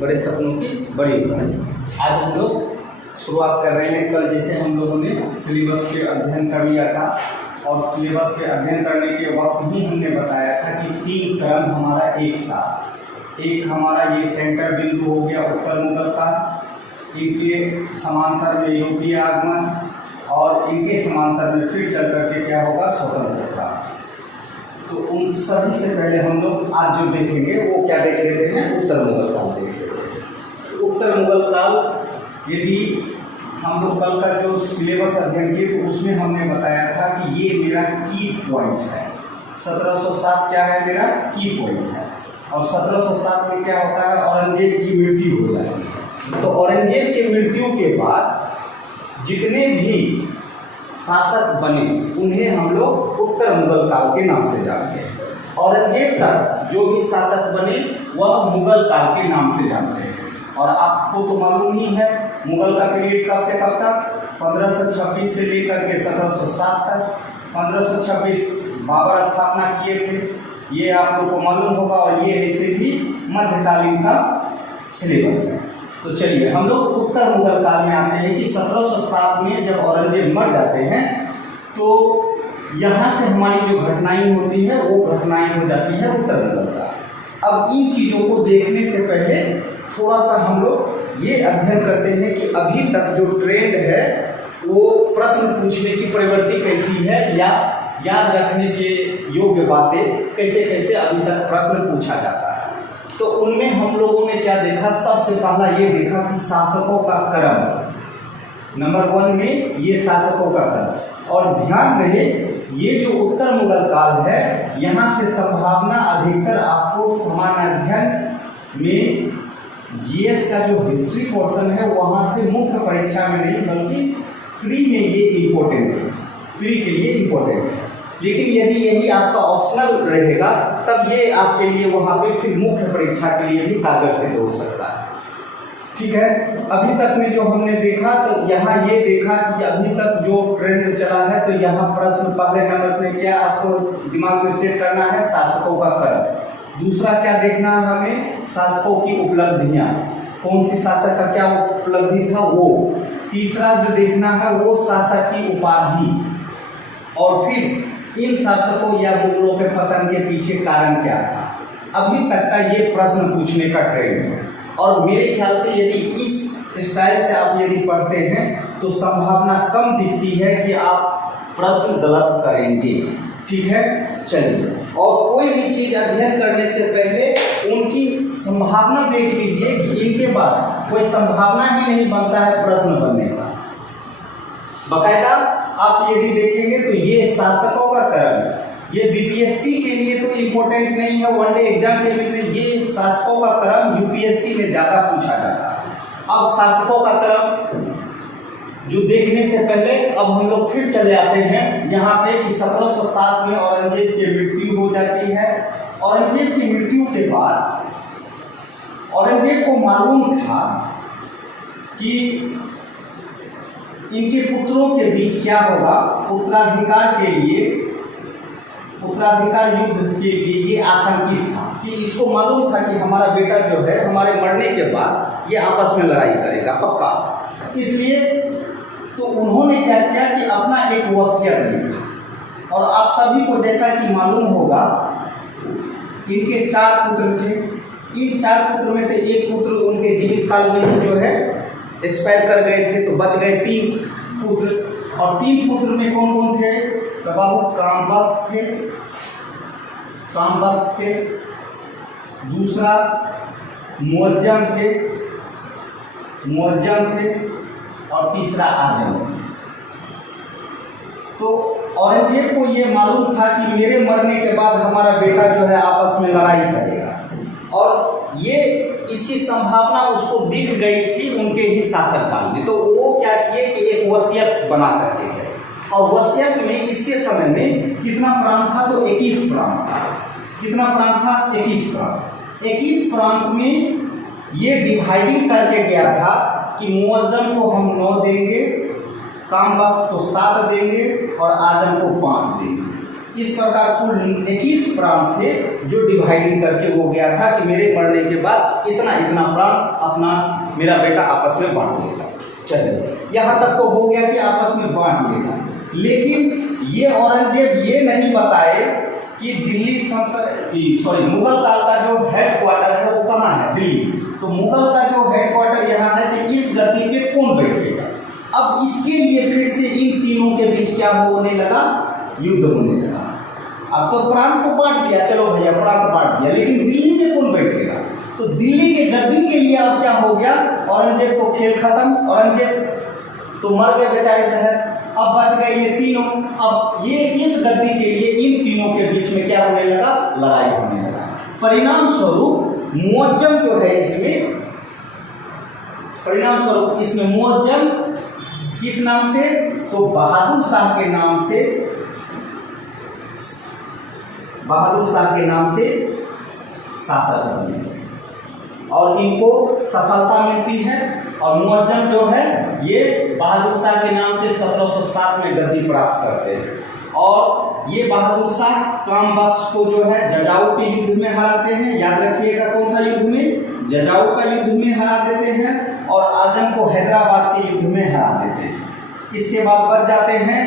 बड़े सपनों की बड़ी उम्मीद। आज हम लोग शुरुआत कर रहे हैं। कल जैसे हम लोगों ने सिलेबस के अध्ययन कर लिया था और सिलेबस के अध्ययन करने के वक्त ही हमने बताया था कि 3 क्रम हमारा एक साथ, एक हमारा ये सेंटर बिंदु हो गया उत्तर मुगल का, इनके समांतर में यूपीय आगमन और इनके समांतर में फिर चल करके क्या होगा स्वतंत्र का। तो उन सभी से पहले हम लोग आज जो देखेंगे वो क्या देख लेते हैं, उत्तर मुगल काल देख लेते हैं। तो उत्तर मुगल काल यदि हम लोग कल का जो सिलेबस अध्ययन किए तो उसमें हमने बताया था कि ये मेरा की पॉइंट है। 1707 क्या है, मेरा की पॉइंट है। और 1707 में क्या होता है, औरंगजेब की मृत्यु हो जाती है। तो औरंगजेब की मृत्यु के बाद जितने भी शासक बने उन्हें हम लोग उत्तर मुगल काल के नाम से जानते हैं। औरंगजेब तक जो भी शासक बने वह मुगल काल के नाम से जानते हैं। और आपको तो मालूम ही है मुगल का पीरियड कब से कब तक, 1526 से लेकर के 1707 तक। 1526 बाबर स्थापना किए थे, ये आप लोग को मालूम होगा, और ये ऐसे भी मध्यकालीन का सिलेबस है। तो चलिए हम लोग उत्तर मुगल काल में आते हैं कि 1707 में जब औरंगजेब मर जाते हैं तो यहाँ से हमारी जो घटनाएं होती है वो घटनाएं हो जाती है उत्तर मुगल काल। अब इन चीज़ों को देखने से पहले थोड़ा सा हम लोग ये अध्ययन करते हैं कि अभी तक जो ट्रेंड है वो प्रश्न पूछने की प्रवृत्ति कैसी है, या याद रखने के योग्य बातें कैसे कैसे अभी तक प्रश्न पूछा जाता है। तो उनमें हम लोगों ने क्या देखा, सबसे पहला ये देखा कि शासकों का क्रम। नंबर 1 में ये शासकों का क्रम। और ध्यान रहे ये जो उत्तर मुगल काल है यहाँ से संभावना अधिकतर आपको सामान्य अध्ययन में जीएस का जो हिस्ट्री पोर्शन है वहाँ से मुख्य परीक्षा में नहीं बल्कि प्री में ये इम्पोर्टेंट है, प्री के लिए इम्पोर्टेंट है। लेकिन यदि यही आपका ऑप्शनल रहेगा तब ये आपके लिए वहाँ पे फिर मुख्य परीक्षा के लिए भी कारगर सिद्ध हो सकता है। ठीक है, अभी तक में जो हमने देखा तो यहाँ ये देखा कि अभी तक जो ट्रेंड चला है तो यहाँ प्रश्न पहले नंबर पे क्या आपको दिमाग में सेट करना है, शासकों का क्रम। दूसरा क्या देखना है हमें, शासकों की उपलब्धियाँ, कौन सी शासक का क्या उपलब्धि था वो। तीसरा जो देखना है वो शासक की उपाधि, और फिर इन शासकों या मुगलों के पतन के पीछे कारण क्या था। अभी तक का ये प्रश्न पूछने का ट्रेंड है और मेरे ख्याल से यदि इस स्टाइल से आप यदि पढ़ते हैं तो संभावना कम दिखती है कि आप प्रश्न गलत करेंगे। ठीक है, चलिए। और कोई भी चीज़ अध्ययन करने से पहले उनकी संभावना देख लीजिए कि इनके बाद कोई संभावना ही नहीं बनता है प्रश्न बनने का। बाकायदा आप यदि देखेंगे तो ये शासकों का क्रम, ये बीपीएससी के लिए तो इम्पोर्टेंट नहीं है, वनडे एग्जाम के लिए नहीं, ये शासकों का क्रम यूपीएससी में ज़्यादा पूछा जाता है। अब शासकों का क्रम जो देखने से पहले अब हम लोग फिर चले आते हैं यहाँ पे कि 1707 में औरंगजेब की मृत्यु हो जाती है। औरंगजेब की मृत्यु के बाद औरंगजेब को मालूम था कि इनके पुत्रों के बीच क्या होगा, उत्तराधिकार के लिए, उत्तराधिकार युद्ध के लिए ये आशंकित था कि इसको मालूम था कि हमारा बेटा जो है हमारे मरने के बाद ये आपस में लड़ाई करेगा पक्का। इसलिए तो उन्होंने क्या किया कि अपना एक वसीयत लिखा। और आप सभी को जैसा कि मालूम होगा इनके 4 पुत्र थे। इन 4 पुत्र में से एक पुत्र उनके जीवित काल में ही जो है एक्सपायर कर गए थे, तो बच गए 3 पुत्र। और 3 पुत्र में कौन कौन थे, तो बाबू कामबख्श थे, दूसरा मुअज्जम थे और तीसरा आजम थे। तो औरंगजेब को ये मालूम था कि मेरे मरने के बाद हमारा बेटा जो है आपस में लड़ाई करेगा, और ये इसकी संभावना उसको दिख गई थी उनके ही शासनकाल में। तो वो क्या किए कि एक वसीयत बना करके गए, और वसीयत में इसके समय में कितना प्रांत था, तो 21 प्रांत था। कितना प्रांत था, 21 प्रांत। 21 प्रांत में ये डिवाइडिंग करके गया था कि मुअज्जम को हम 9 देंगे, कामबख्श को 7 देंगे और आजम को 5 देंगे। इस प्रकार कुल 21 प्रांत थे जो डिवाइडिंग करके हो गया था कि मेरे मरने के बाद इतना इतना प्रांत अपना मेरा बेटा आपस में बांट लेगा। चलिए यहाँ तक तो हो गया कि आपस में बांट लेगा, लेकिन ये औरंगजेब ये नहीं बताए कि दिल्ली मुगल काल का जो हेडक्वार्टर है वो कहाँ है, दिल्ली। तो मुगल का जो हेडक्वार्टर यहाँ है कि इस गद्दी पे कौन बैठेगा। अब इसके लिए फिर से इन तीनों के बीच क्या होने लगा, युद्ध होने लगा। अब तो प्रांत को बांट दिया, चलो भैया प्रांत बांट दिया, लेकिन दिल्ली में कौन बैठेगा। तो दिल्ली के गद्दी के लिए अब क्या हो गया, औरंगजेब तो खेल खत्म, औरंगजेब तो मर गए बेचारे शहर, अब बच गए ये तीनों। अब ये इस गद्दी के लिए इन तीनों के बीच में क्या होने लगा, लड़ाई होने लगा। परिणाम स्वरूप मुअज्जम जो है इसमें, परिणाम स्वरूप इसमें मुअज्जम किस नाम से, तो बहादुर शाह के नाम से, बहादुर शाह के नाम से शासक बने और इनको सफलता मिलती है। और मुअज्जम जो है ये बहादुर शाह के नाम से 1707 में गद्दी प्राप्त करते हैं। और ये बहादुर शाह काम बख्श को जो है जजाऊ के युद्ध में हराते हैं, याद रखिएगा कौन सा युद्ध में, जजाऊ का युद्ध में हरा देते हैं, और आजम को हैदराबाद के युद्ध में हरा देते हैं। इसके बाद बच जाते हैं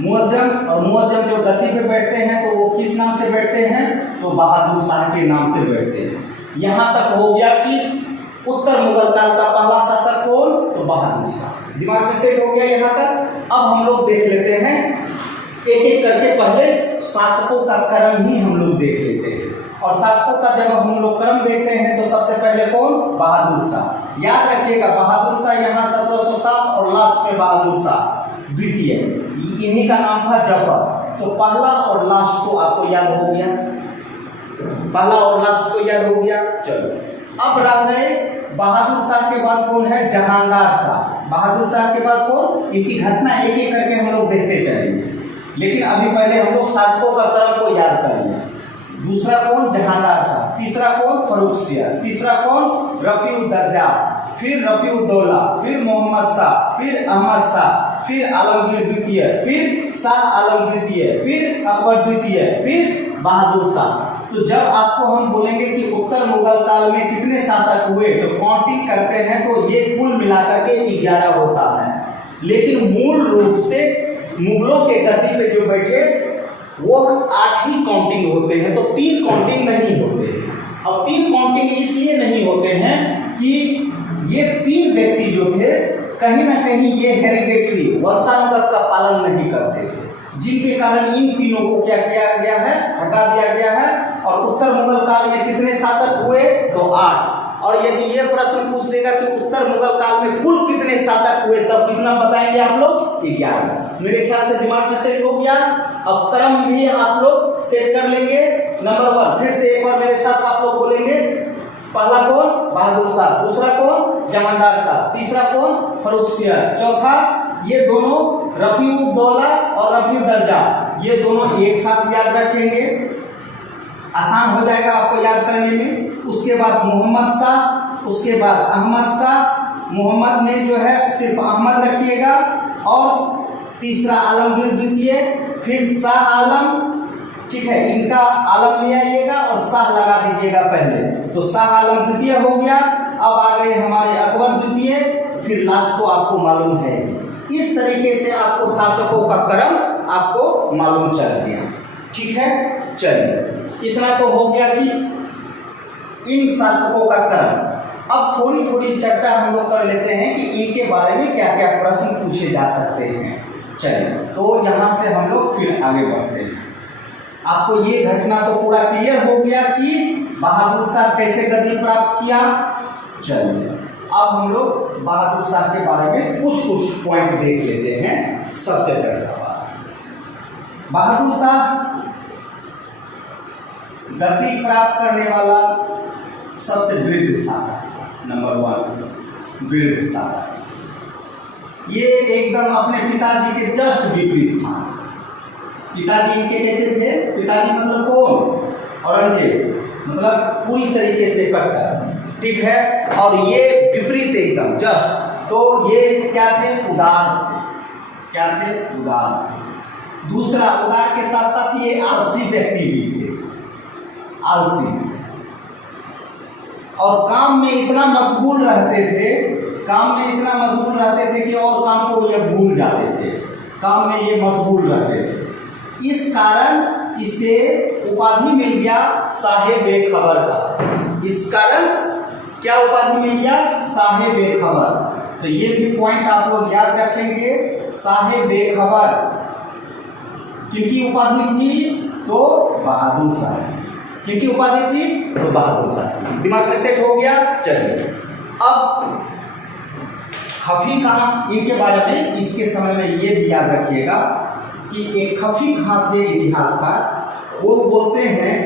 मुअज्जम, और मुअज्जम जो गद्दी पे बैठते हैं तो वो किस नाम से बैठते हैं, तो बहादुर शाह के नाम से बैठते हैं। यहाँ तक हो गया कि उत्तर मुगल काल का पहला शासक कौन, तो बहादुर शाह। दिमाग में सेट हो गया यहाँ तक। अब हम लोग देख लेते हैं एक एक करके, पहले शासकों का क्रम ही हम लोग देख लेते हैं। और शासकों का जब हम लोग क्रम देखते हैं तो सबसे पहले कौन, बहादुर शाह। याद रखिएगा बहादुर शाह यहाँ 1707 और लास्ट में बहादुर शाह द्वितीय, इन्हीं का नाम था जफर। तो पहला और लास्ट को आपको याद हो गया, पहला और लास्ट को याद हो गया। चलो अब रह गए बहादुर शाह के बाद कौन है, जहांगीर शाह। बहादुर शाह के बाद कौन, इनकी घटना एक एक करके हम लोग देखते चलेंगे, लेकिन अभी पहले हम लोग शासकों का क्रम को याद करेंगे। दूसरा कौन, जहांगीर शाह। तीसरा कौन, फर्रुखसियर। तीसरा कौन, रफीउद्दर्जा, फिर रफीउद्दौला, फिर मोहम्मद शाह, फिर अहमद शाह, फिर आलमगीर द्वितीय, फिर शाह आलम द्वितीय, फिर अकबर द्वितीय, फिर बहादुर शाह। तो जब आपको हम बोलेंगे कि उत्तर मुगल काल में कितने शासक हुए, तो काउंटिंग करते हैं तो ये कुल मिलाकर के 11 होता है। लेकिन मूल रूप से मुगलों के गद्दी पे जो बैठे वो 8 ही काउंटिंग होते हैं, तो 3 काउंटिंग नहीं होते हैं। और 3 काउंटिंग इसलिए नहीं होते हैं कि ये 3 व्यक्ति जो थे कहीं ना कहीं ये हेरिडेटरी वंशानुगत का पालन नहीं करते थे, जिनके कारण इन तीनों को क्या किया गया है, हटा दिया गया है। और उत्तर मुगल काल में कितने शासक हुए, तो 8। और यदि ये प्रश्न पूछ देगा कि उत्तर मुगल काल में कुल कितने शासक हुए, तब कितना बताएंगे आप लोग, 11। मेरे ख्याल से दिमाग में सेट हो गया। अब क्रम भी आप लोग सेट कर लेंगे। नंबर 1 फिर से एक बार मेरे साथ आप लोग बोलेंगे, पहला कौन, बहादुर शाह। दूसरा कौन, जहांगीर शाह। तीसरा कौन, फर्रुखसियर। चौथा ये दोनों रफीउद्दौला और रफीउद्दर्जा, ये दोनों एक साथ याद रखेंगे, आसान हो जाएगा आपको याद करने में। उसके बाद मोहम्मद शाह, उसके बाद अहमद शाह। मोहम्मद में जो है सिर्फ अहमद रखिएगा, और तीसरा आलमगीर द्वितीय, फिर शाह आलम। ठीक है, इनका आलम ले आइएगा और शाह लगा दीजिएगा पहले, तो शाह आलम द्वितीय हो गया। अब आ गए हमारे अकबर द्वितीय, फिर लास्ट को आपको मालूम है। इस तरीके से आपको शासकों का क्रम आपको मालूम चल गया। ठीक है, चलिए इतना तो हो गया कि इन शासकों का क्रम। अब थोड़ी थोड़ी चर्चा हम लोग कर लेते हैं कि इनके बारे में क्या क्या प्रश्न पूछे जा सकते हैं। चलिए तो यहाँ से हम लोग फिर आगे बढ़ते हैं। आपको ये घटना तो पूरा क्लियर हो गया कि बहादुर शाह कैसे गद्दी प्राप्त किया। चलिए अब हम लोग बहादुर शाह के बारे में कुछ पॉइंट देख लेते हैं। सबसे पहला बात, बहादुर शाह गद्दी प्राप्त करने वाला सबसे वृद्ध शासक, नंबर 1 वृद्ध शासक। ये एकदम अपने पिताजी के जस्ट विपरीत था। पिताजी इनके कैसे थे, पिताजी मतलब कौन, औरंगजेब, मतलब पूरी तरीके से कट्टर। ठीक है, और ये विपरीत एकदम जस्ट। तो ये क्या थे, उदार थे। क्या थे, उदार थे। दूसरा, उदार के साथ साथ ये आलसी व्यक्ति भी थे, आलसी, और काम में इतना मशगूल रहते थे, काम में इतना मशगूल रहते थे कि और काम को ये भूल जाते थे, काम में ये मशगूल रहते थे। इस कारण इसे उपाधि मिल गया साहेब बेखबर का। इस कारण क्या उपाधि मिल गया? साहेब बेखबर। तो ये भी पॉइंट आप लोग याद रखेंगे, साहेब बेखबर किनकी उपाधि थी? तो बहादुर साहब, किनकी उपाधि थी? तो बहादुर साहब। दिमाग में सेट हो गया। चलिए अब खफी खां, इनके बारे में इसके समय में ये भी याद रखिएगा कि एक खफी खां थे इतिहासकार, वो बोलते हैं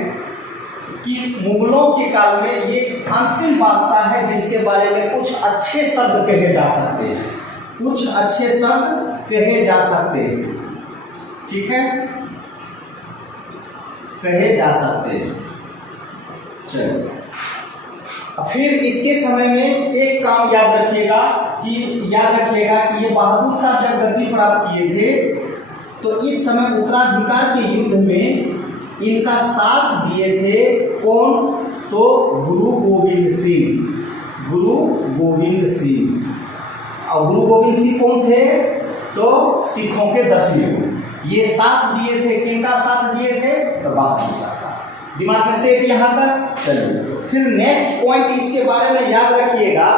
कि मुगलों के काल में ये अंतिम बादशाह है जिसके बारे में कुछ अच्छे शब्द कहे जा सकते हैं, कुछ अच्छे शब्द कहे जा सकते हैं, ठीक है, कहे जा सकते हैं। चलिए फिर इसके समय में एक काम याद रखिएगा कि ये बहादुर साहब जब गद्दी प्राप्त किए थे तो इस समय उत्तराधिकार के युद्ध में इनका साथ दिए थे कौन? तो गुरु गोविंद सिंह, गुरु गोविंद सिंह। और गुरु गोविंद सिंह कौन थे? तो सिखों के 10वें गुरु। ये साथ दिए थे, किनका साथ दिए थे? तो बहादुर साहब का। दिमाग में सेट यहाँ तक। चलिए फिर नेक्स्ट पॉइंट इसके बारे में याद रखिएगा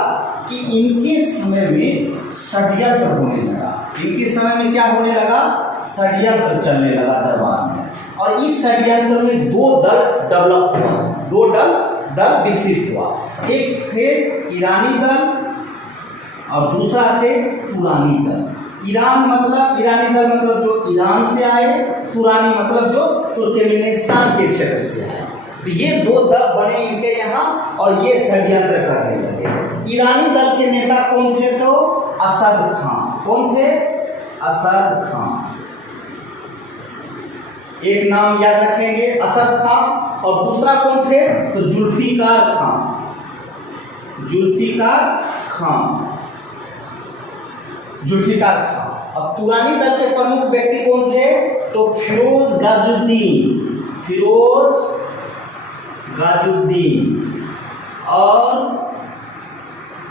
कि इनके समय में षड्यंत्र होने लगा। इनके समय में क्या होने लगा? षड्यंत्र चलने लगा दरबार में, और इस षड्यंत्र में दो दल डेवलप हुआ, दो दल विकसित हुआ। एक थे ईरानी दल और दूसरा थे तुरानी दल। ईरानी दल मतलब जो ईरान से आए, तुरानी मतलब जो तुर्कमेनिस्तान के क्षेत्र से आए। तो ये दो दल बने इनके यहाँ और ये षड्यंत्र करने लगे। ईरानी दल के नेता कौन थे? तो असद खान। कौन थे? असद खान। एक नाम याद रखेंगे, असद खान। और दूसरा कौन थे? तो जुल्फिकार खान, जुल्फिकार खान। और तुरानी दल के प्रमुख व्यक्ति कौन थे? तो फिरोज गाजुद्दीन। और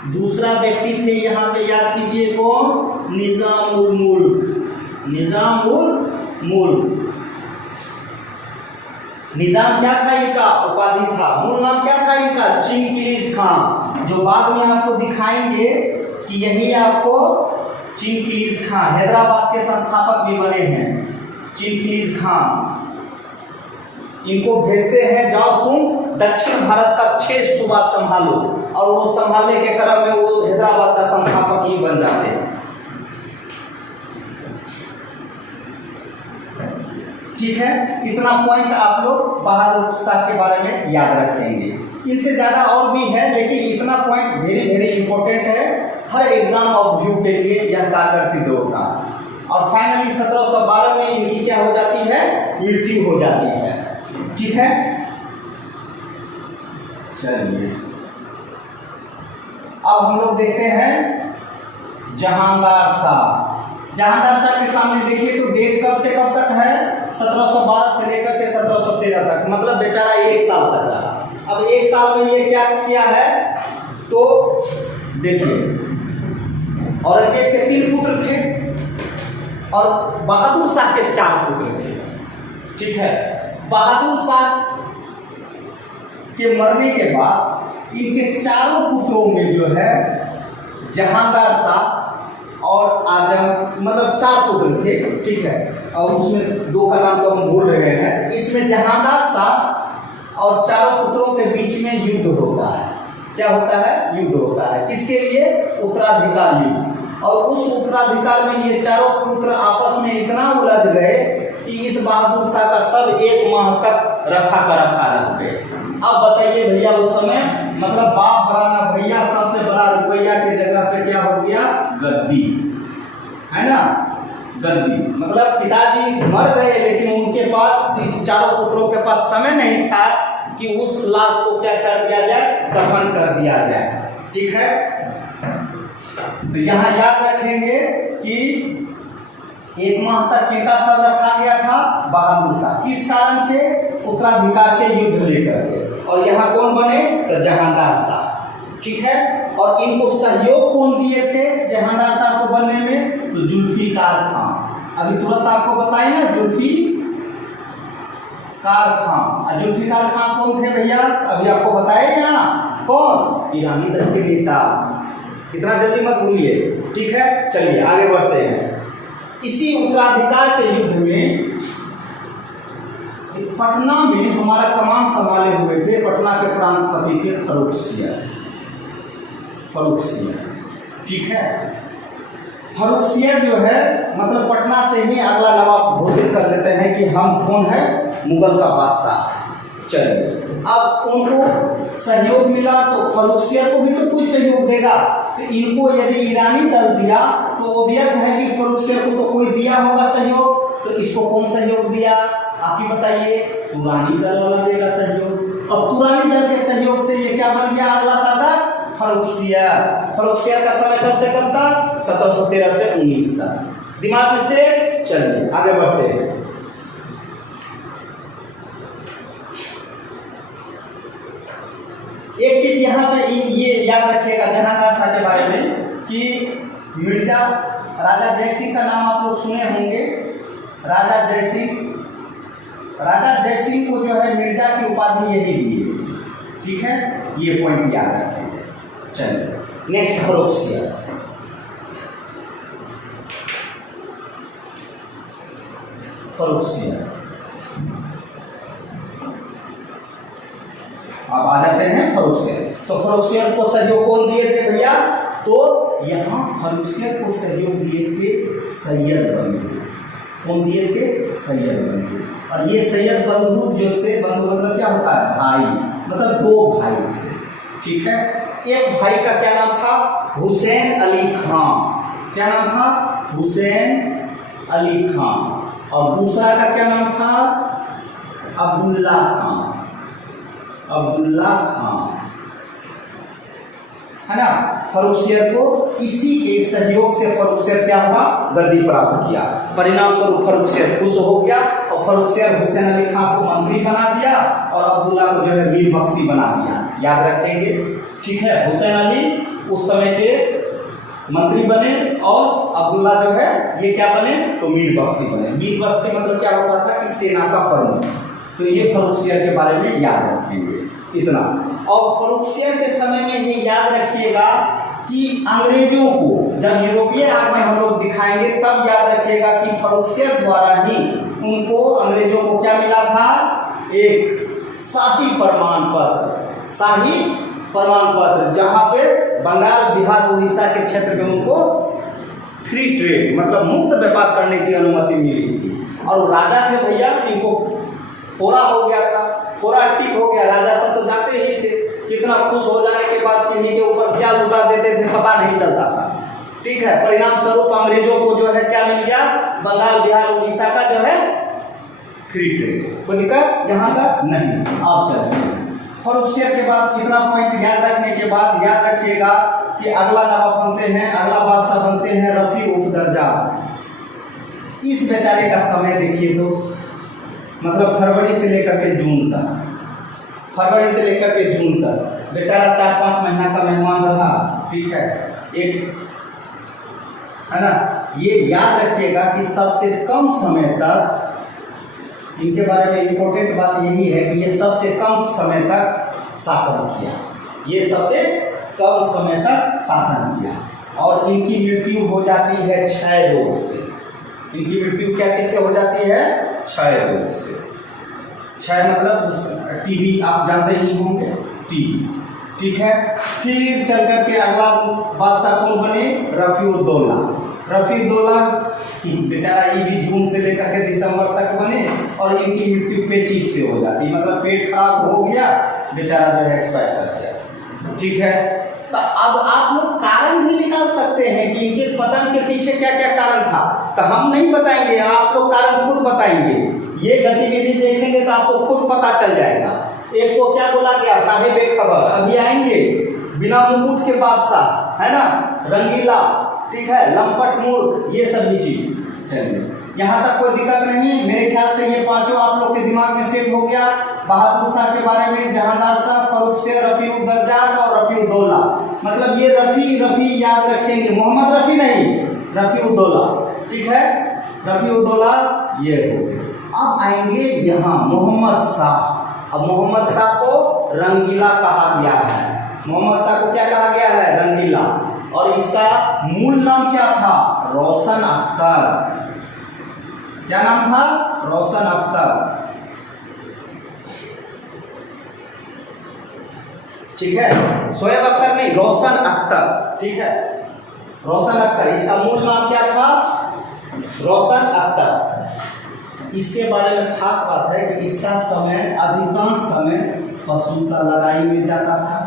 दूसरा व्यक्ति थे यहाँ पे याद कीजिए कौन? निजामुल मुल्क। निजाम क्या था इनका? उपाधि था। मूल नाम क्या था इनका? चिंगिस खान, जो बाद में आपको दिखाएंगे कि यही आपको चिंगिस खान, हैदराबाद के संस्थापक भी बने हैं चिंगिस खान। इनको भेजते हैं, जाओ तुम दक्षिण भारत का 6 सूबा संभालो, और वो संभालने के क्रम में वो हैदराबाद का संस्थापक ही बन जाते हैं। ठीक है, इतना पॉइंट आप लोग बहादुर साहब के बारे में याद रखेंगे। इनसे ज्यादा और भी है, लेकिन इतना पॉइंट वेरी वेरी इंपॉर्टेंट है हर एग्जाम ऑफ व्यू के लिए, यह कारगर सिद्ध होता है। और फाइनली 1712 में इनकी क्या हो जाती है? मृत्यु हो जाती है। ठीक है, चलिए अब हम लोग देखते हैं जहांदार साहब। जहांदार साहब के सामने देखिए तो डेट कब से कब तक है? 1712 से लेकर के 1713 तक, मतलब बेचारा 1 साल तक रहा। अब 1 साल में ये क्या किया है? तो देखिए, औरंगजेब के 3 पुत्र थे और बहादुर शाह के 4 पुत्र थे। ठीक है, बहादुर शाह के मरने के बाद इनके चारों पुत्रों में जो है जहांदार शाह और आजम, मतलब 4 पुत्र थे। ठीक है, और उसमें 2 का नाम तो हम भूल रहे हैं। इसमें जहांदार शाह और चारों पुत्रों के बीच में युद्ध होता है। क्या होता है? युद्ध होता है। किसके लिए? उत्तराधिकार युद्ध। और उस उत्तराधिकार में ये चारों पुत्र आपस में इतना उलझ गए कि इस बहादुर शाह का सब 1 माह तक रखा रह गए। अब बताइए भैया, उस समय मतलब बाप हराना भैया, सबसे बड़ा रुपया की जगह पे क्या हो गया? गद्दी, है ना? गद्दी मतलब पिताजी मर गए, लेकिन उनके पास, इस चारों पुत्रों के पास समय नहीं था कि उस लाश को क्या कर दिया जाए? दफन कर दिया जाए। ठीक है, तो यहाँ याद रखेंगे कि 1 माह तक किनका सब रखा गया था? बहादुर शाह। किस कारण से? उत्तराधिकार के युद्ध लेकर के। और यहाँ कौन बने? तो जहांदार शाह। ठीक है। और इनको सहयोग कौन दिए थे जहांदार शाह को बनने में? तो जुल्फिकार खान। अभी तुरंत आपको बताए ना, जुल्फिकार खान। जुल्फिकार खान कौन थे भैया? अभी आपको बताए यहाँ कौन? ईरानी दल के नेता। इतना जल्दी मत भूलिए। ठीक है, चलिए आगे बढ़ते हैं। इसी उत्तराधिकार के युद्ध में पटना में हमारा कमान संभाले हुए थे पटना के प्रांतपति थे फर्रुखसियर। ठीक है। फर्रुखसियर जो है मतलब पटना से ही अगला नवाब घोषित कर देते हैं कि हम कौन है? मुगल का बादशाह। चलिए, अब उनको सहयोग मिला तो फर्रुखसियर को भी तो कोई सहयोग देगा। तो इनको यदि ईरानी दल दिया तो ऑब्वियस है कि फर्रुखसियर को तो कोई दिया होगा सहयोग। तो इसको कौन सहयोग दिया? आप ही बताइए। तुरानी दल वाला देगा सहयोग। और तुरानी दल के सहयोग से ये क्या बन गया? अगला शासक फर्रुखसियर। फर्रुखसियर का समय कब से कब तक? 1713 से 19 तक। दिमाग में से चलिए आगे बढ़ते हैं। एक चीज यहाँ पे ये याद रखिएगा जहांदार शाह के बारे में कि मिर्जा राजा जयसिंह का नाम आप लोग सुने होंगे। राजा जयसिंह को जो है मिर्जा की उपाधि यही दी। ठीक है, ये पॉइंट याद रखेंगे। चलिए नेक्स्ट फर्रुखसियर। अब आ जाते हैं फर्रुखसियर। तो फर्रुखसियर को सहयोग कौन दिए थे भैया? तो यहाँ फर्रुखसियर को सहयोग दिए थे सैयद बंधु। कौन दिए थे? सैयद बंधु। और ये सैयद बंधु जो थे, बंधु मतलब क्या होता है? भाई। मतलब 2 भाई थे। ठीक है। एक भाई का क्या नाम था? हुसैन अली खान। क्या नाम था? हुसैन अली खान। और दूसरा का क्या नाम था? अब्दुल्ला खान। है ना। फर्रुखसियर को इसी के सहयोग से फर्रुखसियर क्या हुआ? गद्दी प्राप्त किया। परिणाम स्वरूप फर्रुखसियर खुश हो गया और फर्रुखसियर हुसैन अली खान को मंत्री बना दिया और अब्दुल्ला को जो है मीर बख्शी बना दिया। याद रखेंगे। ठीक है। हुसैन अली उस समय के मंत्री बने और अब्दुल्ला जो है ये क्या बने? तो मीर बख्शी बने। मीर बख्शी मतलब क्या होता था कि सेना का प्रमुख। तो ये फर्रुखसियर के बारे में याद रखेंगे इतना। और फर्रुखसियर के समय में ये याद रखिएगा कि अंग्रेजों को जब यूरोपीय आग में हम लोग दिखाएंगे तब याद रखिएगा कि फर्रुखसियर द्वारा ही उनको अंग्रेजों को क्या मिला था? एक शाही प्रमाण पत्र जहाँ पे बंगाल, बिहार, उड़ीसा के क्षेत्र में उनको फ्री ट्रेड मतलब मुक्त व्यापार करने की अनुमति मिली थी। और राजा थे भैया, इनको फोड़ा हो गया था, फोड़ा ठीक हो गया। राजा सब तो जानते ही थे कितना खुश हो जाने के बाद किन्हीं के ऊपर क्या लुटा देते थे पता नहीं चलता था। ठीक है। परिणाम स्वरूप अंग्रेजों को जो है क्या मिल गया? बंगाल, बिहार, उड़ीसा का जो है फ्री ट्रेड। कोई दिक्कत यहाँ तक नहीं। आप चलिए फर्रुखसियर के बाद इतना पॉइंट याद रखने के बाद याद रखिएगा कि अगला नवाब बनते हैं, अगला बादशाह बनते हैं रफी उफ दर्जा। इस बेचारे का समय देखिए तो मतलब फरवरी से लेकर के जून तक बेचारा 4-5 महीना का मेहमान रहा। ठीक है। एक है ना। ये याद रखिएगा कि सबसे कम समय तक इनके बारे में इंपॉर्टेंट बात यही है कि ये सबसे कम समय तक शासन किया और इनकी मृत्यु हो जाती है क्षय रोग से। इनकी मृत्यु क्या चीज से हो जाती है? क्षय रोग से। क्षय मतलब टीबी, आप जानते ही होंगे, टीबी। ठीक है। फिर चल करके अगला बादशाह कौन बने? रफीउद्दौला बेचारा ये भी जून से लेकर के दिसंबर तक बने और इनकी मृत्यु पेचिश से हो जाती मतलब पेट खराब हो गया, बेचारा जो है एक्सपायर कर गया। ठीक है। तो अब आप लोग कारण भी निकाल सकते हैं कि इनके पतन के पीछे क्या क्या कारण था। तो हम नहीं बताएंगे, आप लोग कारण खुद बताएंगे। ये गतिविधि देखेंगे तो आपको खुद पता चल जाएगा। एक को क्या बोला गया? साहिब एक खबर। अभी आएंगे बिना मुकुट के बादशाह, है ना, रंगीला, ठीक है, लंपट मूर्ख, ये सभी चीज। चलिए यहाँ तक कोई दिक्कत नहीं। मेरे ख्याल से ये पांचों आप लोग के दिमाग में सेट हो गया। बहादुर शाह के बारे में जहांदार शाह, फर्रुख शेर, रफीउद्दर्जाक और रफीउद्दौला। मतलब ये रफी याद रखेंगे, मोहम्मद रफी नहीं, रफीउद्दौला, ठीक है, रफीउद्दौला ये हो गए। अब आएंगे यहाँ मोहम्मद शाह। अब मोहम्मद शाह को रंगीला कहा गया है। मोहम्मद शाह को क्या कहा गया है? रंगीला। और इसका मूल नाम क्या था? रोशन अख्तर। क्या नाम था? रोशन अख्तर, ठीक है, शोएब अख्तर नहीं, रोशन अख्तर, ठीक है, रोशन अख्तर। इसका मूल नाम क्या था? रोशन अख्तर। इसके बारे में खास बात है कि इसका समय, अधिकांश समय पशु का लड़ाई में जाता था,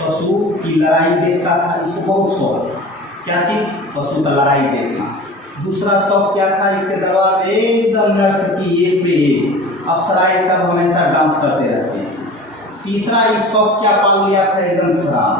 पशु की लड़ाई देखता था। इसको बहुत शौक, क्या चीज? पशु का लड़ाई देखना। दूसरा शौक क्या था इसके दरबार में? एकदम नर्तकी, एक पे एक, अप्सराएं सब हमेशा डांस करते रहते हैं। तीसरा इस शौक क्या पाल लिया था? एकदम शराब,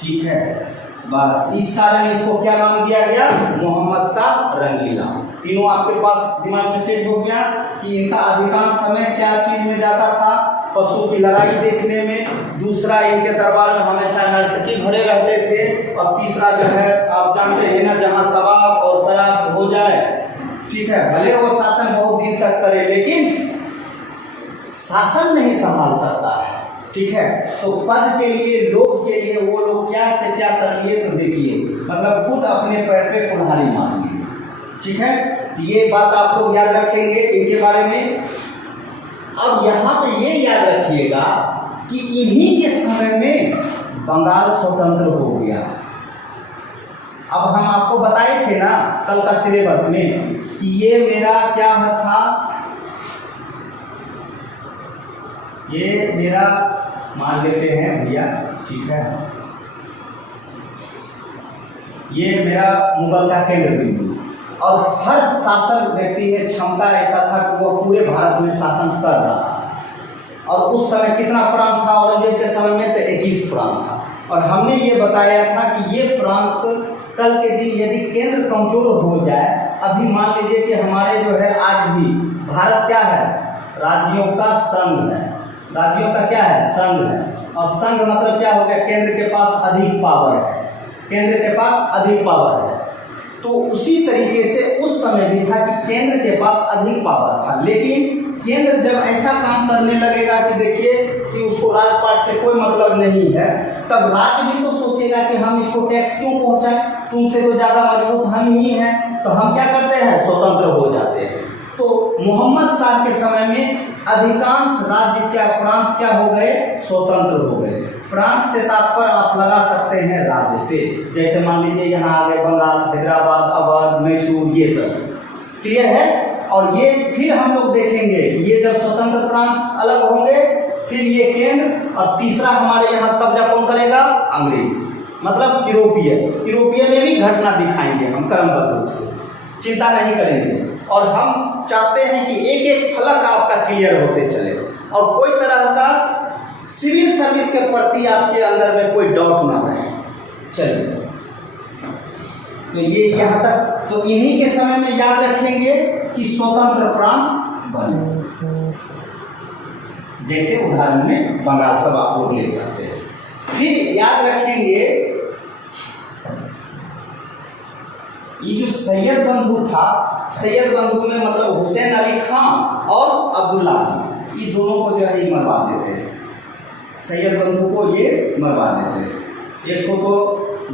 ठीक है। बस इस कारण इसको क्या नाम दिया गया? मोहम्मद शाह रंगीला। तीनों आपके पास दिमाग में सेट हो गया कि इनका अधिकांश समय क्या चीज में जाता था? पशु की लड़ाई देखने में। दूसरा, इनके दरबार में हमेशा नर्तकी भरे रहते थे। और तीसरा जो है, आप जानते हैं ना, जहाँ शराब और शराब हो जाए, ठीक है, भले वो शासन बहुत दिन तक करे लेकिन शासन नहीं संभाल सकता है, ठीक है। तो पद के लिए, लोग के लिए वो लोग क्या से क्या कर लिए, तो देखिए, मतलब खुद अपने पैर पे कुल्हाड़ी मार लिए, ठीक है। तो ये बात आप लोग याद रखेंगे इनके बारे में। अब यहाँ पे ये याद रखिएगा कि इन्हीं के समय में बंगाल स्वतंत्र हो गया। अब हम आपको बताए थे ना कल का सिलेबस में कि ये मेरा क्या था, ये मेरा मान लेते हैं भैया, ठीक है, ये मेरा मुगल का केंद्र बिंदु। और हर शासक व्यक्ति में क्षमता ऐसा था कि वो पूरे भारत में शासन कर रहा था। और उस समय कितना प्रांत था? औरंगजेब के समय में तो 21 प्रांत था। और हमने ये बताया था कि ये प्रांत कल के दिन यदि केंद्र कमजोर हो जाए, अभी मान लीजिए कि हमारे जो है आज भी भारत क्या है? राज्यों का संघ है। राज्यों का क्या है? संघ है। और संघ मतलब क्या हो गया? केंद्र के पास अधिक पावर है, केंद्र के पास अधिक पावर है। तो उसी तरीके से उस समय भी था कि केंद्र के पास अधिक पावर था। लेकिन केंद्र जब ऐसा काम करने लगेगा कि देखिए कि उसको राजपाट से कोई मतलब नहीं है, तब राज्य भी तो सोचेगा कि हम इसको टैक्स क्यों पहुंचाएं, तुमसे तो ज़्यादा मजबूत हम ही हैं। तो हम क्या करते हैं? स्वतंत्र हो जाते हैं। तो मोहम्मद शाह के समय में अधिकांश राज्य क्या, प्रांत क्या हो गए? स्वतंत्र हो गए। प्रांत से तात्पर्य आप लगा सकते हैं राज्य से। जैसे मान लीजिए यहाँ आ गए बंगाल, हैदराबाद, अवध, मैसूर, ये सब क्लियर है। और ये फिर हम लोग देखेंगे कि ये जब स्वतंत्र प्रांत अलग होंगे, फिर ये केंद्र, और तीसरा हमारे यहाँ कब्जा कौन करेगा? अंग्रेज, मतलब यूरोपीय में भी घटना दिखाएंगे हम क्रमबद्ध रूप से, चिंता नहीं करेंगे। और हम चाहते हैं कि एक एक फलक आपका क्लियर होते चले और कोई तरह का सिविल सर्विस के प्रति आपके अंदर में कोई डाउट ना रहे। चलिए, तो ये यहाँ तक तो इन्हीं के समय में याद रखेंगे कि स्वतंत्र प्रांत बने। जैसे उदाहरण में बंगाल सब आप लोग ले सकते हैं। फिर याद रखेंगे ये जो सैयद बंधु था, सैयद बंधु में मतलब हुसैन अली खान और अब्दुल्ला जी, ये दोनों को जो है ये मरवा देते हैं। सैयद बंधु को ये मरवा देते हैं। एक को तो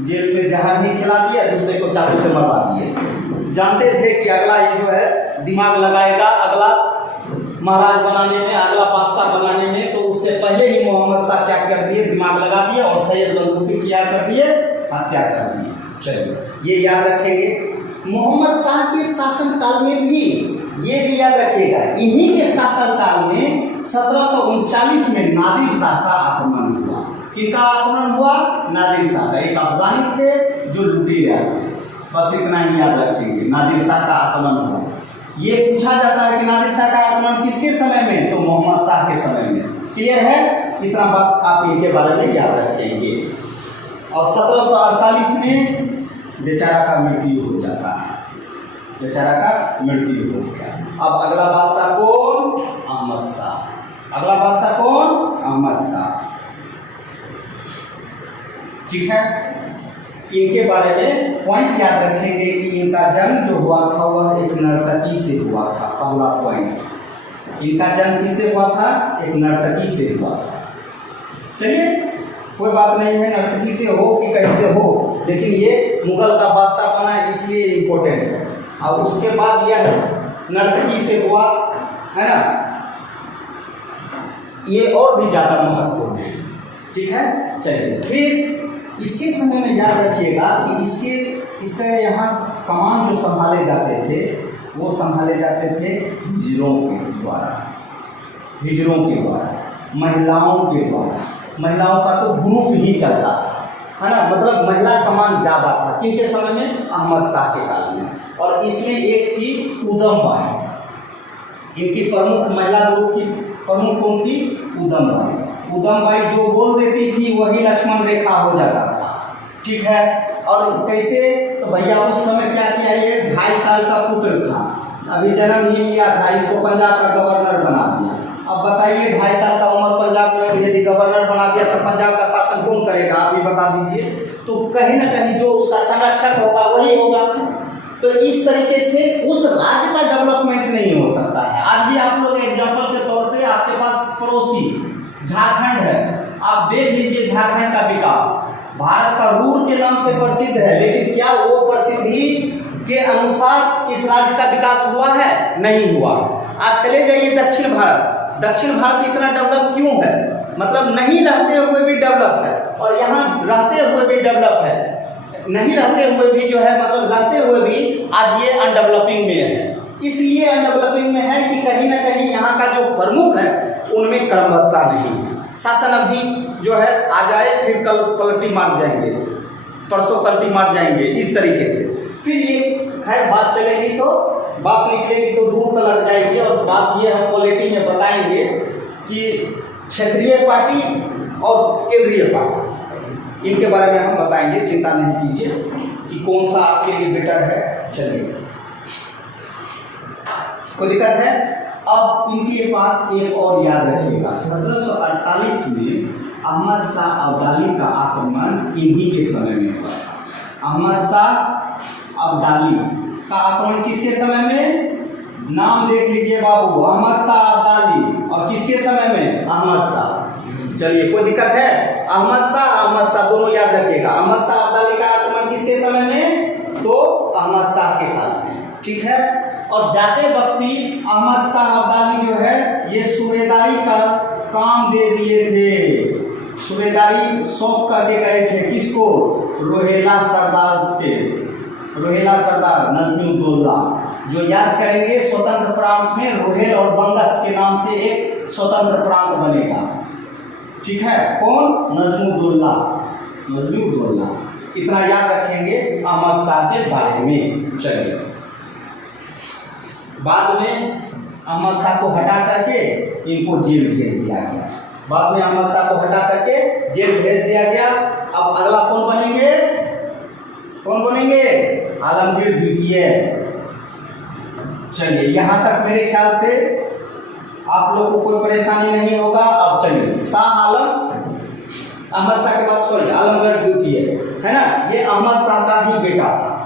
जेल में जहर ही खिला दिया, दूसरे को चाकू से मरवा दिए। जानते थे कि अगला ये जो है दिमाग लगाएगा, अगला महाराज बनाने में, अगला बादशाह बनाने में। तो उससे पहले ही मोहम्मद शाह क्या कर दिए? दिमाग लगा दिए और सैयद बंधु की क्या कर दिए? हत्या कर दी। चलिए, ये याद रखेंगे। मोहम्मद शाह के शासनकाल में भी ये भी याद रखिएगा, इन्हीं के शासनकाल में 1739 में नादिर शाह का आक्रमण हुआ। किसका आक्रमण हुआ? नादिर शाह का। एक अफगानी थे जो लुटेरा थे। बस इतना ही याद रखेंगे, नादिर शाह का आक्रमण हुआ। ये पूछा जाता है कि नादिर शाह का आक्रमण किसके समय में? तो मोहम्मद शाह के समय में। क्लियर है? इतना बात आप इनके बारे में याद रखेंगे। और 1748 में बेचारा का मृत्यु हो जाता है। बेचारा का मृत्यु हो गया। अब अगला बादशाह कौन? अहमद शाह। अगला बादशाह कौन? अहमद शाह। ठीक है, इनके बारे में पॉइंट याद रखेंगे कि इनका जन्म जो हुआ था वह एक नर्तकी से हुआ था। पहला पॉइंट, इनका जन्म किससे हुआ था? एक नर्तकी से हुआ था। चलिए कोई बात नहीं है, नर्तकी से हो कि कहीं से हो, लेकिन ये मुगल का बादशाह बना इसलिए इम्पोर्टेंट है। और उसके बाद यह नर्तकी से हुआ है ना, ये और भी ज्यादा महत्वपूर्ण है। ठीक है, चलिए फिर इसके समय में याद रखिएगा कि इसका यहाँ कमान जो संभाले जाते थे वो संभाले जाते थे हिजरों के द्वारा, हिजरों के द्वारा, महिलाओं के द्वारा। महिलाओं का तो ग्रुप ही चलता है ना, मतलब महिला कमान ज़्यादा था किनके समय में? अहमद शाह के काल में। और इसमें एक थी उदम बाई, इनकी प्रमुख महिला ग्रुप की प्रमुख कौन थी? उदम बाई। उदम बाई जो बोल देती थी वही लक्ष्मण रेखा हो जाता था। ठीक है, और कैसे? तो भैया उस समय क्या किया, ये 2.5 साल का पुत्र था, अभी जन्म ही लिया था, इसको पंजाब का गवर्नर बना दिया। अब बताइए 2.5 साल का उम्र पंजाब में यदि गवर्नर बना दिया तो पंजाब का शासन कौन करेगा? आप ही बता दीजिए। तो कहीं ना कहीं जो उसका संरक्षक होगा वही होगा। तो इस तरीके से उस राज्य का डेवलपमेंट नहीं हो सकता है। आज भी आप लोग एग्जाम्पल के तौर पे आपके पास पड़ोसी झारखंड है, आप देख लीजिए झारखंड का विकास भारत का रूर के नाम से प्रसिद्ध है, लेकिन क्या वो प्रसिद्धि के अनुसार इस राज्य का विकास हुआ है? नहीं हुआ। आप चले जाइए दक्षिण भारत, दक्षिण भारत इतना डेवलप क्यों है? मतलब नहीं रहते हुए भी डेवलप है, और यहाँ रहते हुए भी डेवलप है, नहीं रहते हुए भी जो है मतलब रहते हुए भी आज ये अनडेवलपिंग में है। इसलिए अनडेवलपिंग में है कि कहीं ना कहीं यहाँ का जो प्रमुख है उनमें क्रमबद्धता नहीं है। शासन अवधि जो है आ जाए फिर कल पलटी मार जाएंगे, परसों पलटी मार जाएंगे, इस तरीके से फिर ये खैर बात चलेगी तो बात निकलेगी तो दूर तक जाएगी। और बात ये हम पॉलिटी में बताएंगे कि क्षेत्रीय पार्टी और केंद्रीय पार्टी, इनके बारे में हम बताएंगे, चिंता नहीं कीजिए कि कौन सा आपके लिए बेटर है। चलिए कोई दिक्कत है? अब इनके पास एक और याद रखिएगा, 1748 में अहमद शाह अब्दाली का आक्रमण इन्हीं के समय में हुआ था। अहमद शाह अब्दाली का आक्रमण किसके समय में? नाम देख लीजिए बाबू, अहमद शाह अब्दाली, और किसके समय में? अहमद शाह। चलिए कोई दिक्कत है? अहमद शाह दोनों याद रखिएगा। अहमद शाह अब्दाली का आक्रमण किसके समय में? तो अहमद शाह के काल में। ठीक है, और जाते वक्ती अहमद शाह अब्दाली जो है ये सूबेदारी का काम दे दिए थे। सूबेदारी सौंप करके गए थे किसको? रोहेला सरदार थे, रोहेला सरदार नजमुद्दौला, जो याद करेंगे स्वतंत्र प्रांत में रोहेल और बंगस के नाम से एक स्वतंत्र प्रांत बनेगा। ठीक है, कौन? नजमुद्दौला, नजमुद्दौला, इतना याद रखेंगे अहमद शाह के बारे में। चलिए बाद में अहमद शाह को हटा करके इनको जेल भेज दिया गया। बाद में अहमद शाह को हटा करके जेल भेज दिया गया। अब अगला कौन बनेंगे? कौन बनेंगे? आलमगीर द्वितीय। चलिए यहाँ तक मेरे ख्याल से आप लोग को कोई परेशानी नहीं होगा। अब चलिए शाह आलम, अहमद शाह के बाद सॉरी आलमगीर द्वितीय है ना, ये अहमद शाह का ही बेटा था।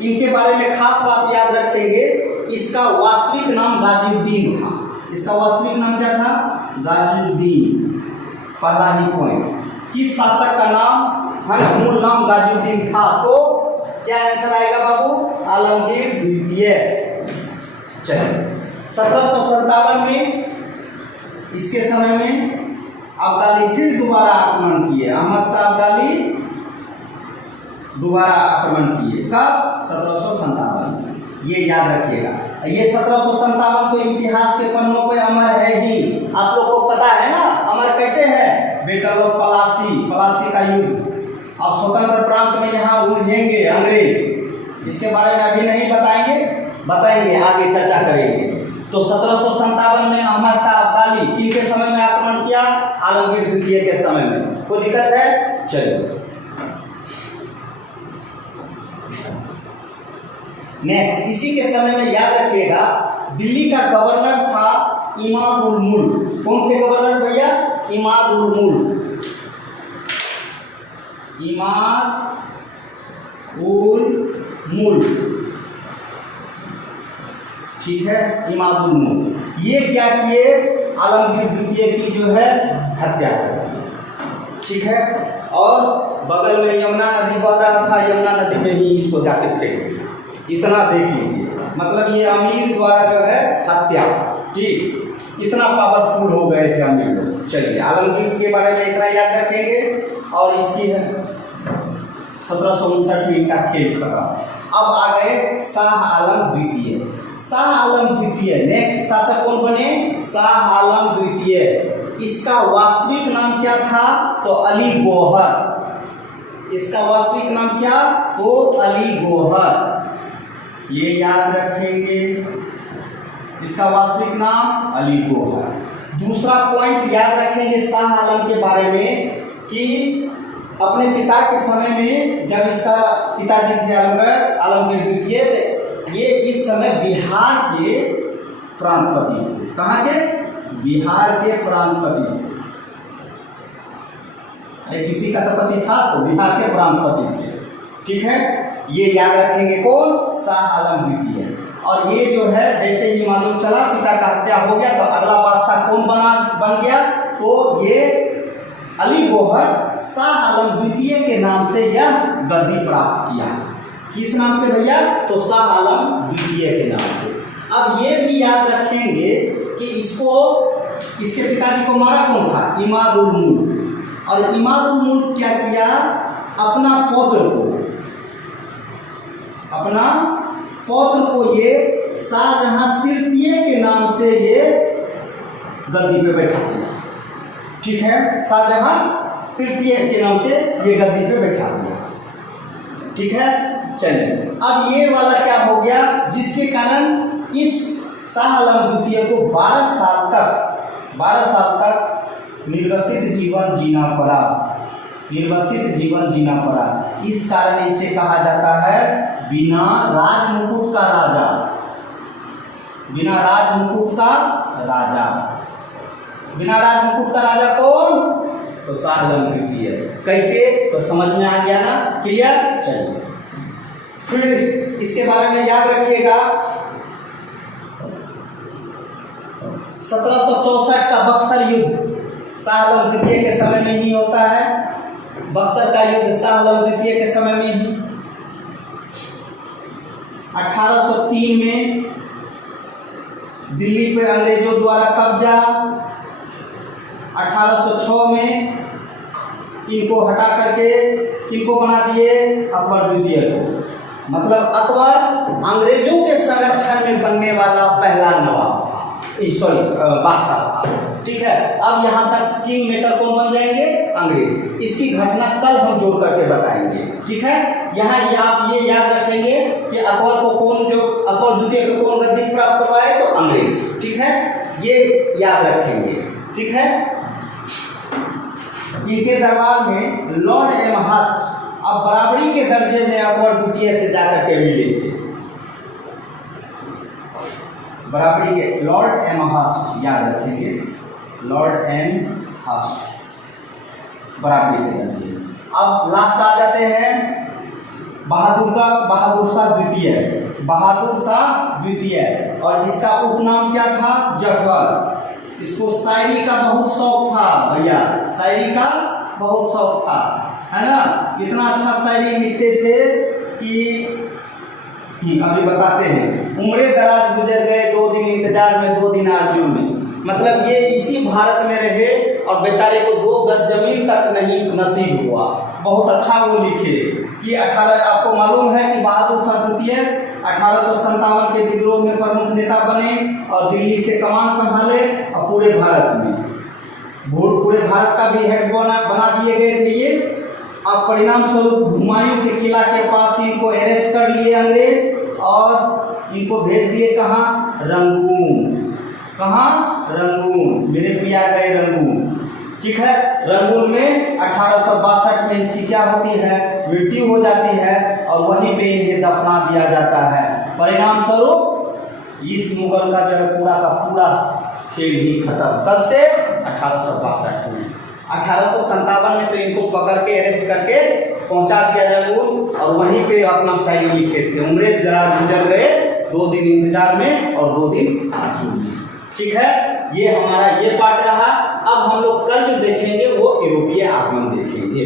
इनके बारे में खास बात याद रखेंगे, इसका वास्तविक नाम गाजीउद्दीन था। इसका वास्तविक नाम क्या था? गाजीउद्दीन। पहला ही पॉइंट, किस शासक का नाम है ना, मूल नाम गाजीउद्दीन था, तो क्या आंसर आएगा बाबू? आलमगीर द्वितीय। चलिए 1757 में इसके समय में अब्दाली फिर दोबारा आक्रमण किए। अहमद शाह अब्दाली दोबारा आक्रमण किए। कब? 1757 में। ये याद रखिएगा। ये 1757 तो इतिहास के पन्नों पे अमर है ही। आप लोग को पता है ना अमर कैसे है? बैटल ऑफ पलासी, पलासी का युद्ध। अब स्वतंत्र प्रांत में यहाँ उलझेंगे अंग्रेज, इसके बारे में अभी नहीं बताएंगे, बताएंगे आगे चर्चा करेंगे। तो 1757 में अहमद शाह अब्दाली किनके समय में आक्रमण किया? आलमगीर द्वितीय के समय में। कोई दिक्कत है? चलिए नेक्स्ट, इसी के समय में याद रखिएगा दिल्ली का गवर्नर था इमाद उल मुल्क। कौन थे गवर्नर भैया? इमाद उल मुल्क। इमाद उल मुल्क, ठीक है, इमाद उल मुल्क। ये क्या किए? आलमगीर द्वितीय की जो है हत्या कर दी, ठीक है। और बगल में यमुना नदी बह रहा था, यमुना नदी में ही इसको जाके फेंक दिया। इतना देख लीजिए, मतलब ये अमीर द्वारा जो है हत्या, ठीक, इतना पावरफुल हो गए थे अमीर लोग। चलिए, आलमगीर के बारे में इतना याद रखेंगे। और इसकी है 1759 में इनका खेल खत्म। अब आ गए शाह आलम द्वितीय। शाह आलम द्वितीय नेक्स्ट शासक कौन बने? शाह आलम द्वितीय। इसका वास्तविक नाम क्या था? तो अली गौहर। इसका वास्तविक नाम क्या? तो अली गौहर। ये याद रखेंगे, इसका वास्तविक नाम अली गौहर। दूसरा पॉइंट याद रखेंगे शाह आलम के बारे में कि अपने पिता के समय में जब इसका पिताजी थे आलमगीर द्वितीय, ये इस समय बिहार के प्रांतपति थे। कहाँ के? बिहार के प्रांतपति थे। किसी का तो पति था तो बिहार के प्रांतपति थे, ठीक है। ये याद रखेंगे कौन? शाह आलम द्वितीय। और ये जो है जैसे ही मालूम चला पिता का हत्या हो गया तो अगला बादशाह कौन बन गया? तो ये अली गौहर शाह आलम द्वितीय के नाम से यह गद्दी प्राप्त किया। किस नाम से भैया? तो शाह आलम द्वितीय के नाम से। अब ये भी याद रखेंगे कि इसके पिताजी को मारा कौन था? इमाद उल मुल्क। और इमाद उल मुल्क क्या किया? अपना पौत्र को ये शाहजहां तृतीय के नाम से ये गद्दी पे बैठा दिया, ठीक है। शाहजहां तृतीय के नाम से ये गद्दी पे बैठा दिया, ठीक है। चलिए, अब ये वाला क्या हो गया? जिसके कारण इस शाह आलम द्वितीय को 12 साल तक निर्वसित जीवन जीना पड़ा। निर्वसित जीवन जीना पड़ा। इस कारण इसे कहा जाता है बिना राजमुकुट का राजा। बिना राजमुकुट का राजा। बिना राजमुकुट का राजा कौन? तो शाह आलम द्वितीय। कैसे? तो समझ में आ गया ना? क्लियर? चलिए, फिर इसके बारे में याद रखिएगा 1764 का बक्सर युद्ध शाह आलम द्वितीय के समय में ही होता है। बक्सर का युद्ध शाह आलम द्वितीय के समय में ही। 1803 में दिल्ली पे अंग्रेजों द्वारा कब्जा। 1806 में इनको हटा करके किनको बना दिए? अकबर द्वितीय को। मतलब अकबर अंग्रेजों के संरक्षण में बनने वाला पहला नवाब था, सॉरी बादशाह था, ठीक है। अब यहाँ तक किंग मेकर कौन बन जाएंगे? अंग्रेज। इसकी घटना कल हम जोड़ करके बताएंगे, ठीक है। यहाँ आप ये याद रखेंगे कि अकबर को अकबर द्वितीय को कौन गद्दी प्राप्त करवाए? तो अंग्रेज, ठीक है। ये याद रखेंगे, ठीक है। इनके दरबार में लॉर्ड एमहर्स्ट अब बराबरी के दर्जे में अकबर द्वितीय से जाकर के मिले थे। बराबरी के लॉर्ड एमहर्स्ट याद रखेंगे, लॉर्ड एमहर्स्ट बराबरी के दर्जे। अब लास्ट आ जाते हैं बहादुर शाह द्वितीय। बहादुर शाह द्वितीय, और इसका उपनाम क्या था? जफर। इसको शायरी का बहुत शौक था भैया, शायरी का बहुत शौक था, है ना। इतना अच्छा शायरी लिखते थे कि अभी बताते हैं। उम्रे दराज गुजर गए 2 दिन इंतजार में 2 दिन आरजू में। मतलब ये इसी भारत में रहे और बेचारे को 2 गज जमीन तक नहीं नसीब हुआ। बहुत अच्छा वो लिखे कि आपको मालूम है कि बहादुर शाह द्वितीय 1857 के विद्रोह में प्रमुख नेता बने और दिल्ली से कमान संभाले और पूरे भारत का भी हेड बना दिए गए थे ये। अब परिणाम स्वरूप हुमायूं के किला के पास इनको अरेस्ट कर लिए अंग्रेज और इनको भेज दिए कहाँ? रंगून। कहाँ? रंगून। मेरे पिया गए रंगून, ठीक है। रंगून में 1862 में इसकी क्या होती है? मृत्यु हो जाती है और वहीं पे इन्हें दफना दिया जाता है। परिणाम स्वरूप इस मुगल का जो है पूरा का पूरा खेल ही खत्म। कब से? 1862 में। 1857 में तो इनको पकड़ के अरेस्ट करके पहुंचा दिया जंगून और वहीं पे अपना साइन लिखे थे। उम्र दराज गुजर गए, 2 दिन इंतजार में और 2 दिन आजू में। ठीक है, ये हमारा ये पार्ट रहा। अब हम लोग कल जो देखेंगे वो यूरोपीय आगमन देखेंगे।